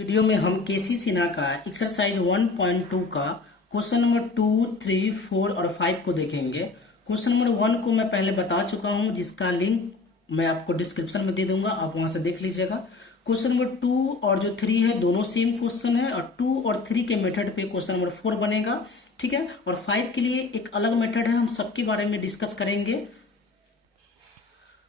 Video में हम केसी सिन्हा का एक्सरसाइज 1.2 का क्वेश्चन नंबर 2, 3, 4 और 5 को देखेंगे। क्वेश्चन नंबर 1 को मैं पहले बता चुका हूं, जिसका लिंक मैं आपको डिस्क्रिप्शन में दे दूंगा, आप वहां से देख लीजिएगा। क्वेश्चन नंबर 2 और जो 3 है दोनों सेम क्वेश्चन है और 2 और 3 के मेथड पे क्वेश्चन नंबर 4 बनेगा, ठीक है। और 5 के लिए एक अलग मेथड है, हम सबके बारे में डिस्कस करेंगे।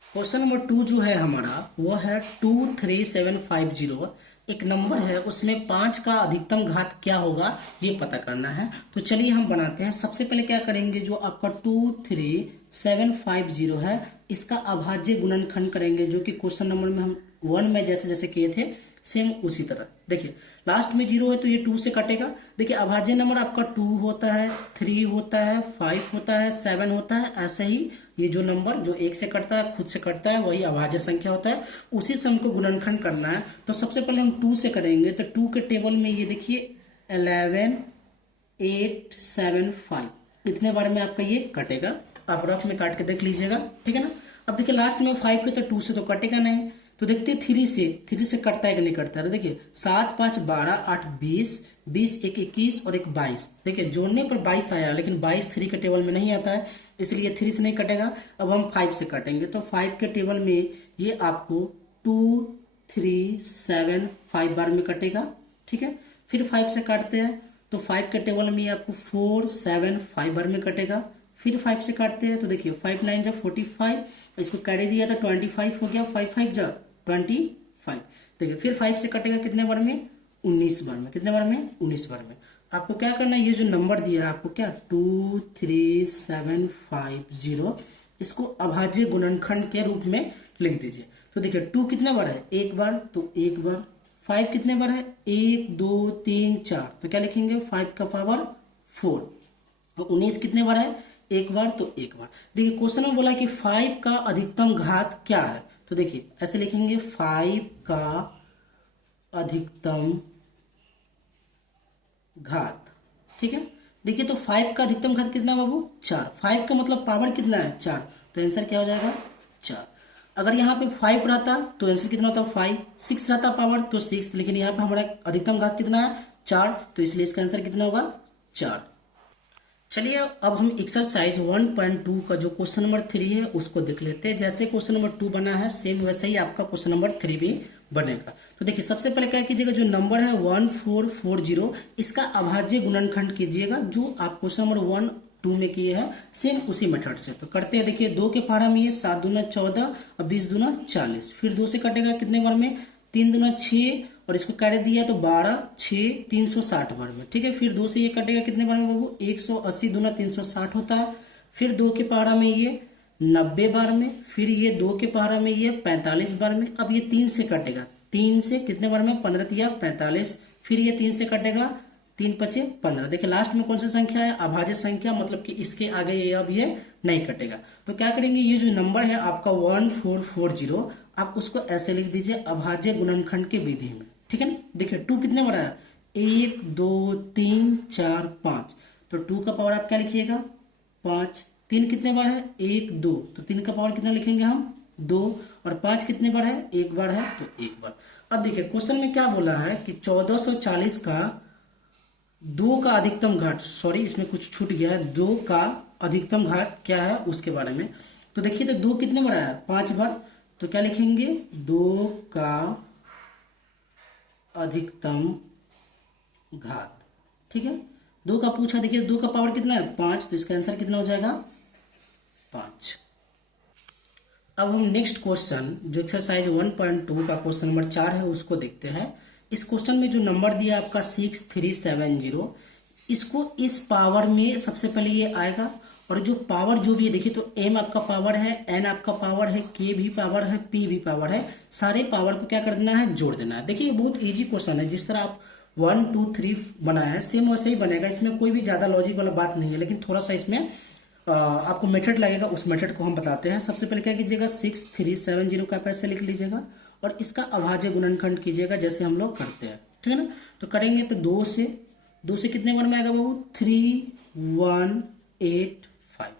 क्वेश्चन नंबर 2 जो है हमारा वो है 23750। एक नंबर है, उसमें 5 का अधिकतम घात क्या होगा ये पता करना है। तो चलिए हम बनाते हैं। सबसे पहले क्या करेंगे, जो आपका 23750 है इसका अभाज्य गुणनखंड करेंगे, जो कि क्वेश्चन नंबर में हम 1 में जैसे जैसे किए थे सेम उसी तरह। देखिए लास्ट में 0 है तो ये 2 से कटेगा। देखिए अभाज्य नंबर आपका 2 होता है, 3 होता है, 5 होता है, 7 होता है। ऐसे ही ये जो नंबर जो 1 से कटता है खुद से कटता है वही अभाज्य संख्या होता है, उसी से हमको गुणनखंड करना है। तो सबसे पहले हम 2 से करेंगे। तो 2 के टेबल में ये देखिए 11, 8, 7, 5 इतने बार में आपका ये कटेगा। आप रफ में काट के देख लीजिएगा, ठीक है ना। अब देखिए लास्ट में 5 पे तो 2 से तो कटेगा नहीं, तो देखते हैं 3 से कटता है कि नहीं कटता है। तो देखिए 7, 5, 12, 8, 20, 20, 1, 21 और 1, 22। देखिए जोड़ने पर 22 आया, लेकिन 22 3 के टेबल में नहीं आता है, इसलिए 3 से नहीं कटेगा। अब हम 5 से काटेंगे। तो 5 के टेबल में ये आपको 2, 3, 7, 5 बार में कटेगा, ठीक है। फिर 5 से काटते हैं तो 5 के टेबल में आपको 4, 7, 5 बार में कटेगा। फिर 5 से काटते हैं तो देखिए 5 9 जा 45, इसको कैरी दिया तो 25 हो गया, 5 5 जा 25। देखिए फिर 5 से कटेगा कितने बार में, 19 बार में। कितने बार में, 19 बार में। आपको क्या करना है, ये जो नंबर दिया है आपको क्या 23750, इसको अभाज्य गुणनखंड के रूप में लिख दीजिए। तो देखिए 2 कितने बार है, 1 बार, तो 1 बार। 5 कितने बार है, 1, 2, 3, 4, तो क्या लिखेंगे 5 का पावर 4। और 19 कितने बार है, 1 बार, तो 1 बार। देखिए क्वेश्चन में बोला कि 5 का अधिकतम घात क्या है, तो देखिए ऐसे लिखेंगे 5 का अधिकतम घात, ठीक है। देखिए तो 5 का अधिकतम घात कितना बाबू, 4। 5 का मतलब पावर कितना है, 4, तो आंसर क्या हो जाएगा 4। अगर यहाँ पे 5 रहता तो आंसर कितना होता, 5। 6 रहता पावर तो 6, लेकिन यहाँ पे हमारा अधिकतम घात कितना है 4, तो इसलिए इसका आंसर कितना होगा 4। चलिए अब हम एक्सरसाइज 1.2 का जो क्वेश्चन नंबर 3 है उसको देख लेते हैं। जैसे क्वेश्चन नंबर 2 बना है सेम वैसे ही आपका क्वेश्चन नंबर 3 भी बनेगा। तो देखिए सबसे पहले क्या कीजिएगा, जो नंबर है 1440 इसका अभाज्य गुणनखंड कीजिएगा, जो आप क्वेश्चन नंबर 1, 2 में किए हैं सेम उसी मेथड से। तो करते हैं, देखिए 2 के पहाड़ा में ये 7 दूना 14 और 20 दूना 40। फिर 2 से कटेगा कितने बार में, 3 दूना 6 और इसको काट दिया तो 12, 6, 360 बार में, ठीक है। फिर 2 से ये कटेगा कितने बार में बाबू, 180 दूना 360 होता है। फिर 2 के पहाड़ा में ये 90 बार में। फिर ये 2 के पहाड़ा में ये 45 बार में। अब ये 3 से कटेगा, 3 से कितने बार में, 15 तिया 45। फिर ये 3 से कटेगा, 3 पचे 15। देखिए लास्ट में कौन सी संख्या है, अभाज्य संख्या, मतलब कि इसके आगे ये अब ये नहीं कटेगा। तो क्या करेंगे, ये जो नंबर है आपका 1440 आप उसको ऐसे लिख दीजिए अभाज्य गुणनखंड के विधि में, ठीक है ना। देखिए 2 कितने बड़ा है, 1, 2, 3, 4, 5, तो 2 का पावर आप क्या लिखिएगा 5। 3 कितने बार है, 1, 2, तो 3 का पावर कितना लिखेंगे हम 2। और 5 कितने बार है, 1 बार है, तो 1 बार। अब देखिए क्वेश्चन में क्या बोला है कि 1440 का 2 का अधिकतम घात, सॉरी इसमें कुछ छूट गया है, 2 का अधिकतम घात क्या है उसके बारे में। तो देखिए तो 2 कितने बार है, 5 बार, तो क्या लिखेंगे 2 का अधिकतम घात, ठीक है। 2 का पूछा, देखिए 2 का पावर कितना है 5, तो इसका आंसर कितना हो जाएगा 5। अब हम नेक्स्ट क्वेश्चन जो एक्सरसाइज 1.2 का क्वेश्चन नंबर 4 है उसको देखते हैं। इस क्वेश्चन में जो नंबर दिया आपका 6370, इसको इस पावर में सबसे पहले ये आएगा, और जो पावर जो भी है देखिए तो m आपका पावर है, n आपका पावर है, k भी पावर है, p भी पावर है, सारे पावर को क्या कर देना है, जोड़ देना है। देखिए ये बहुत इजी क्वेश्चन है, जिस तरह आप 1, 2, 3 बनाया है सेम वैसे ही बनेगा, इसमें कोई भी ज़्यादा लॉजिक वाला बात नहीं है, लेकिन थोड़ा सा इसमें आपको मेथड लगेगा, उस मेथड को हम बताते हैं। सबसे पहले क्या कीजिएगा 6370 का पैसे लिख लीजिएगा और इसका अभाज्य गुणनखंड कीजिएगा जैसे हम लोग करते हैं, ठीक है ना। तो करेंगे तो 2 से कितने बार में आएगा बाबू 3, 1, 8, 5।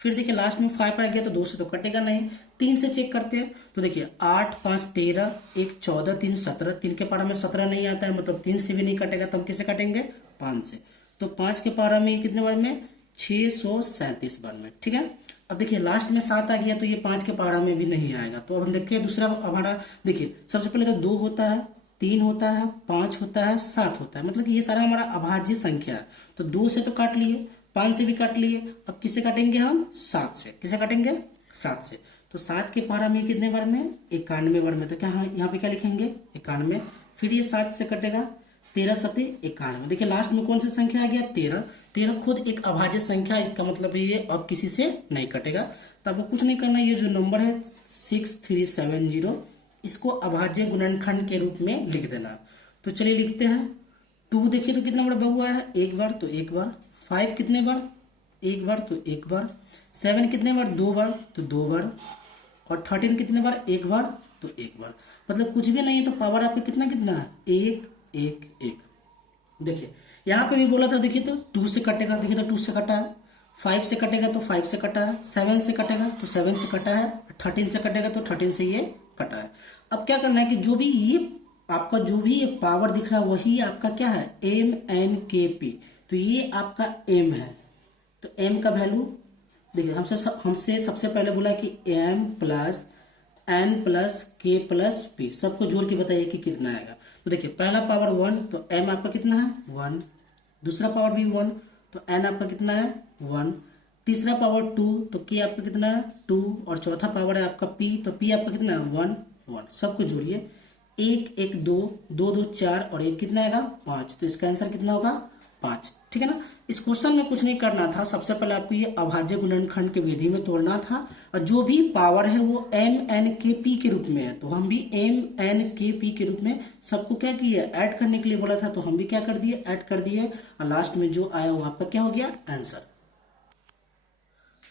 फिर देखिए लास्ट में 5 आ गया तो 2 से तो कटेगा नहीं, 3 से चेक करते हैं तो देखिए 8 5 13, 1 14, 3 17, 3 के पारा में 17 नहीं आता है, मतलब 3 से भी नहीं कटेगा, तो हम किसे काटेंगे 5 से। तो 5 के पारा में कितने बार में 637 बार में, ठीक है। अब देखिए लास्ट में 7 आ गया तो ये 5 के पहाड़ा में भी नहीं आएगा। तो अब हम देखिए दूसरा हमारा, देखिए सबसे पहले तो 2 होता है, 3 होता है, 5 होता है, 7 होता है, मतलब कि ये सारा हमारा अभाज्य संख्या है। तो 2 से तो काट लिए, 5 से भी काट लिए, अब किसे काटेंगे हम 7 से। किसे काटेंगे 7 से। तो 7 के पहाड़ा में कितने बार में 91 बार में। तो क्या यहाँ पे क्या लिखेंगे 91, फिर ये 7 से कटेगा 13 सते 91। देखिए लास्ट में कौन सी संख्या आ गया 13। 13 खुद एक अभाज्य संख्या, इसका मतलब ये अब किसी से नहीं कटेगा। तो आपको कुछ नहीं करना, ये जो नंबर है 6370 इसको अभाज्य गुणनखंड के रूप में लिख देना। तो चलिए लिखते हैं। 2 देखिए तो कितना बार बहु आया है, एक बार तो एक बार। 5 कितने बार, एक बार तो एक बार। 7 कितने बार, 2 बार तो 2 बार। और 13 कितने बार, एक बार तो एक बार। मतलब कुछ भी नहीं है तो पावर आपका कितना कितना है, 1 1 1। देखिए यहाँ पे भी बोला था, देखिए तो 2 से कटेगा, देखिए तो 2 से कटा है। 5 से कटेगा तो 5 से कटा है। 7 से कटेगा तो 7 से कटा है। 13 से कटेगा तो 13 से ये कटा है। अब क्या करना है कि जो भी ये आपका जो भी ये पावर दिख रहा है वही आपका क्या है MNKP। तो ये आपका M है। तो M का वैल्यू देखिए हमसे सबसे पहले बोला कि M plus N plus K plus P सबको जोड़ के बताइए कि कितना आएगा। तो देखिए पहला पावर 1 तो M आपका कितना है 1, दूसरा पावर भी 1 तो N आपका कितना है 1, तीसरा पावर 2 तो K आपका कितना है 2, और चौथा पावर है आपका P तो P आपका कितना है 1 1। सबको जोड़िए 1 1 2 2 2 4 और 1 कितना आएगा 5। तो इसका आंसर कितना होगा 5, ठीक है ना। इस क्वेश्चन में कुछ नहीं करना था, सबसे पहले आपको ये अभाज्य गुणनखंड की विधि में तोड़ना था, और जो भी पावर है वो MNKP के रूप में है। तो हम भी MNKP के रूप में सबको क्या किया ऐड करने के लिए बोला था, तो हम भी क्या कर दिए ऐड कर दिए, और लास्ट में जो आया वो आपका क्या हो गया आंसर।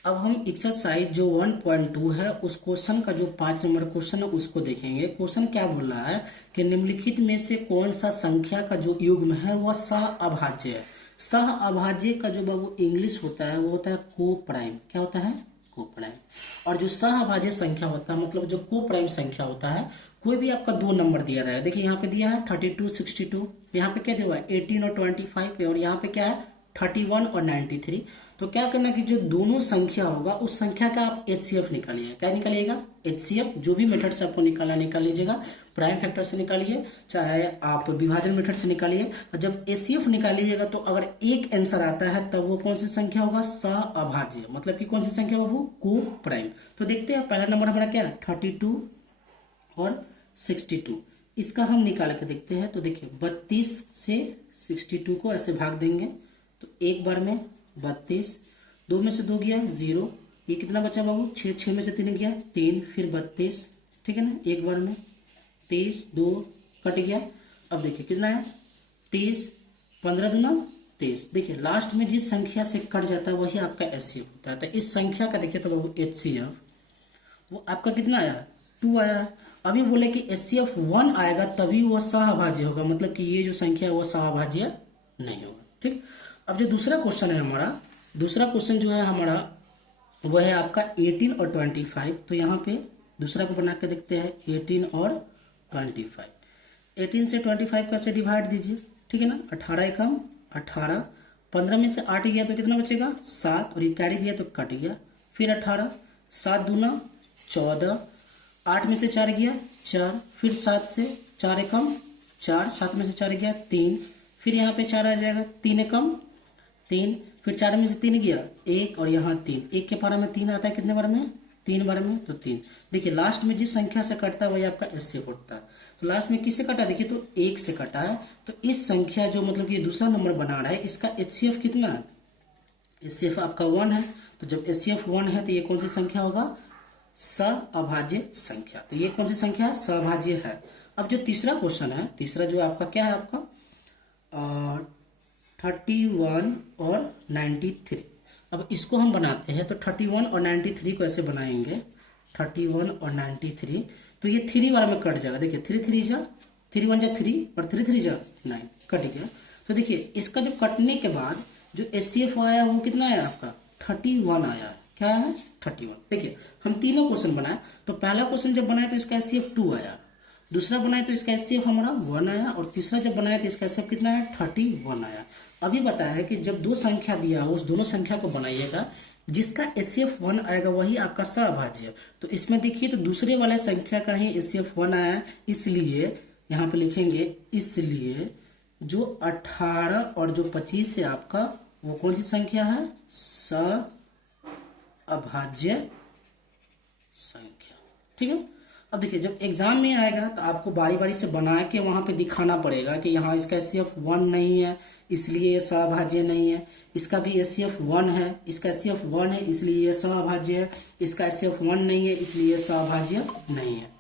अब हम एक्सरसाइज जो 1.2 है उस क्वेश्चन का जो 5 नंबर क्वेश्चन है उसको देखेंगे। क्वेश्चन क्या बोल रहा है कि निम्नलिखित में से कौन सा संख्या का जो युग्म है वह सह अभाज्य है। सह अभाज्य का जो बाबू इंग्लिश होता है वो होता है को प्राइम। क्या होता है को प्राइम। और जो सह अभाज्य संख्या होता है मतलब जो को प्राइम संख्या होता है, कोई भी आपका 2 नंबर दिया रहा है। देखिए यहाँ पे दिया है 32 62, यहाँ पे क्या दिया हुआ है 18 और 25, और यहाँ पे क्या है 31 और 93। तो क्या करना कि जो दोनों संख्या होगा उस संख्या का आप HCF निकालिए। क्या निकालिएगा HCF, जो भी मेथड से आपको निकालना निकाल लीजिएगा। प्राइम फैक्टर से निकालिए चाहे आप विभाजन मेथड से निकालिए। और जब HCF निकालिएगा तो अगर एक आंसर आता है तब वो कौन सी संख्या होगा सह अभाज्य, मतलब कि कौन सी संख्या बाबू को प्राइम। तो देखते हैं पहला नंबर हमारा क्या है 32 और 62, इसका हम निकाल के देखते हैं। तो देखिए 32 से 62 को ऐसे भाग देंगे तो एक बार में 32, 2 में से 2 गया 0, ये कितना बचा बाबू 6, 6 में से 3 गया 3, फिर 32, ठीक है ना, एक बार में 23, 2 कट गया। अब देखिए कितना है 23, 15 दूना 23। देखिए लास्ट में जिस संख्या से कट जाता है वही आपका HCF होता है। तो इस संख्या का देखिए तो बाबू HCF वो आपका कितना आया 2 आया। अभी बोले कि HCF 1 आएगा तभी वो सहअभाज्य होगा, मतलब कि ये जो संख्या है वो सहअभाज्य नहीं होगा, ठीक। अब जो दूसरा क्वेश्चन है हमारा, दूसरा क्वेश्चन जो है हमारा वो है आपका 18 और 25। तो यहाँ पे दूसरा को बना के देखते हैं 18 और 25। 18 से 25 कैसे डिवाइड दीजिए, ठीक है ना। 18 एकम 18, 15 में से 8 गया तो कितना बचेगा 7, और ये कैरी दिया तो कट गया। फिर 18, 7 दूना 14, 8 में से 4 गया 4, फिर 7 से 4 एकम 4, 7 में से 4 गया 3, फिर यहाँ पे 4 आ जाएगा 3 एकम 3, फिर 4 में से 3 गया 1, और यहाँ 3, 1 के पारा में 3 आता है कितने बार में 3 बार में, तो 3। देखिए लास्ट में जिस संख्या से कटता है वही आपका HCF होता है। तो लास्ट में किससे कटा, देखिए तो 1 से कटा है। तो इस संख्या जो मतलब कि दूसरा नंबर बना रहा है इसका HCF कितना है, HCF आपका 1 है। तो जब HCF 1 है तो ये कौन सी संख्या होगा सहअभाज्य संख्या। तो ये कौन सी संख्या है सहअभाज्य है। अब जो तीसरा क्वेश्चन है, तीसरा जो आपका क्या है आपका 31 और 93। अब इसको हम बनाते हैं तो 31 और 93 को ऐसे बनाएंगे 31 और 93। तो ये 3 बार में कट जाएगा। देखिए 3 3 जा 3 1 जा 3 और 3 3 जा 9, कट गया। तो देखिए इसका जो कटने के बाद जो HCF आया वो कितना आया आपका 31 आया है, क्या है 31। देखिए हम तीनों क्वेश्चन बनाए, तो पहला क्वेश्चन जब बनाए तो इसका एचसीएफ 2 आया, दूसरा बनाए तो इसका एचसीएफ हमारा 1 आया, और तीसरा जब बनाया तो इसका एचसीएफ कितना है 31 आया। अभी बताया है कि जब दो संख्या दिया हो उस दोनों संख्या को बनाइएगा, जिसका एचसीएफ 1 आएगा वही आपका सहभाज्य। तो इसमें देखिए तो दूसरे वाले संख्या का ही एचसीएफ 1 आया, इसलिए यहाँ पे लिखेंगे इसलिए जो 18 और जो 25 है आपका वो कौन सी संख्या है, सहअभाज्य संख्या। ठीक है। अब देखिए जब एग्जाम में आएगा तो आपको बारी बारी से बना के वहां पे दिखाना पड़ेगा कि यहाँ इसका एचसीएफ 1 नहीं है इसलिए ये सहअभाज्य नहीं है, इसका भी एचसीएफ 1 है, इसका एचसीएफ 1 है इसलिए ये सहअभाज्य है, इसका एचसीएफ 1 नहीं है इसलिए ये सहअभाज्य नहीं है।